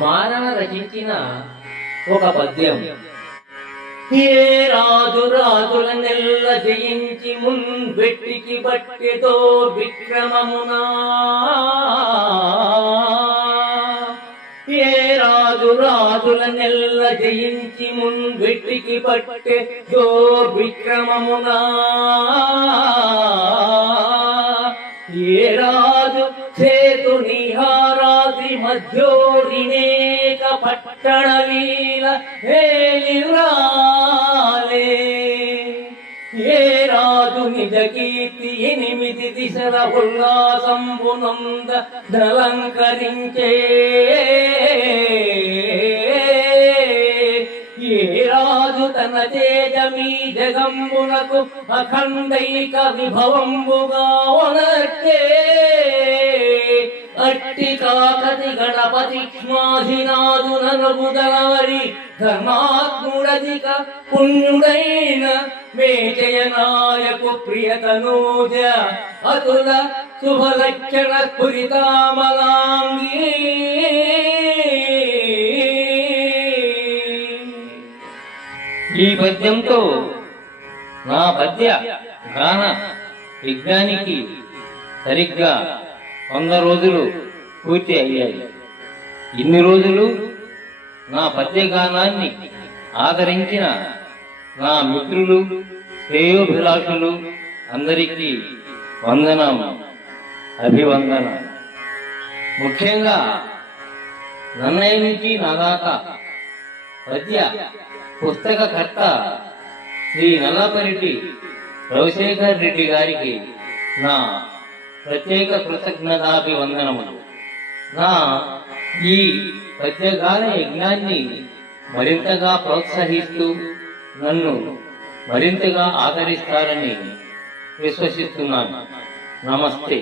మారణ రచించిన ఒక పద్యం. ఏ రాజు రాజుల నెల్ల జయించి మున్వెట్టికి బట్టెతో విక్రమమునా, ఏ రాజు రాజుల నెల్ల జయించి మున్వెట్టికి పట్టెతో విక్రమమునా, ఏ రాజు చేతు నిహారాద్రి మధ్యోరినేక పట్టణ లీల హేలిరాలే, ఏ రాజు నిజ కీర్తి 8 దిశల ఉల్లాసంబునంద ధలంకరించే, ఏ రాజు తన తేజమీ జగంబునకు అఖండైక విభవంబుగా ఒనర్చే, అట్టి కాకతి గణపతి క్ష్మాధినాదు నలుగుదలవరి ధర్మాత్ముడధిక పుణ్యుడైన మేజయ నాయకు ప్రియతనూజ అతుల శుభలక్షణ స్ఫురితామలాంగీ. ఈ పద్యంతో నా పద్య గాన యజ్ఞానికి సరిగ్గా 100 రోజులు పూర్తి అయ్యాయి. ఇన్ని రోజులు నా పద్యగానాన్ని ఆదరించిన నా మిత్రులు, శ్రేయోభిలాషులు అందరికీ వందనం, అభివందన. ముఖ్యంగా నన్నయ్య నుంచి నా దాకా పద్య పుస్తకకర్త శ్రీ నల్లపరెడ్డి రవిశేఖర్ రెడ్డి గారికి నా ప్రత్యేక కృతజ్ఞతాభివందనములు. నా ఈ పద్యగాన యజ్ఞాన్ని మరింతగా ప్రోత్సహిస్తూ నన్ను మరింతగా ఆదరిస్తారని విశ్వసిస్తున్నాను. నమస్తే.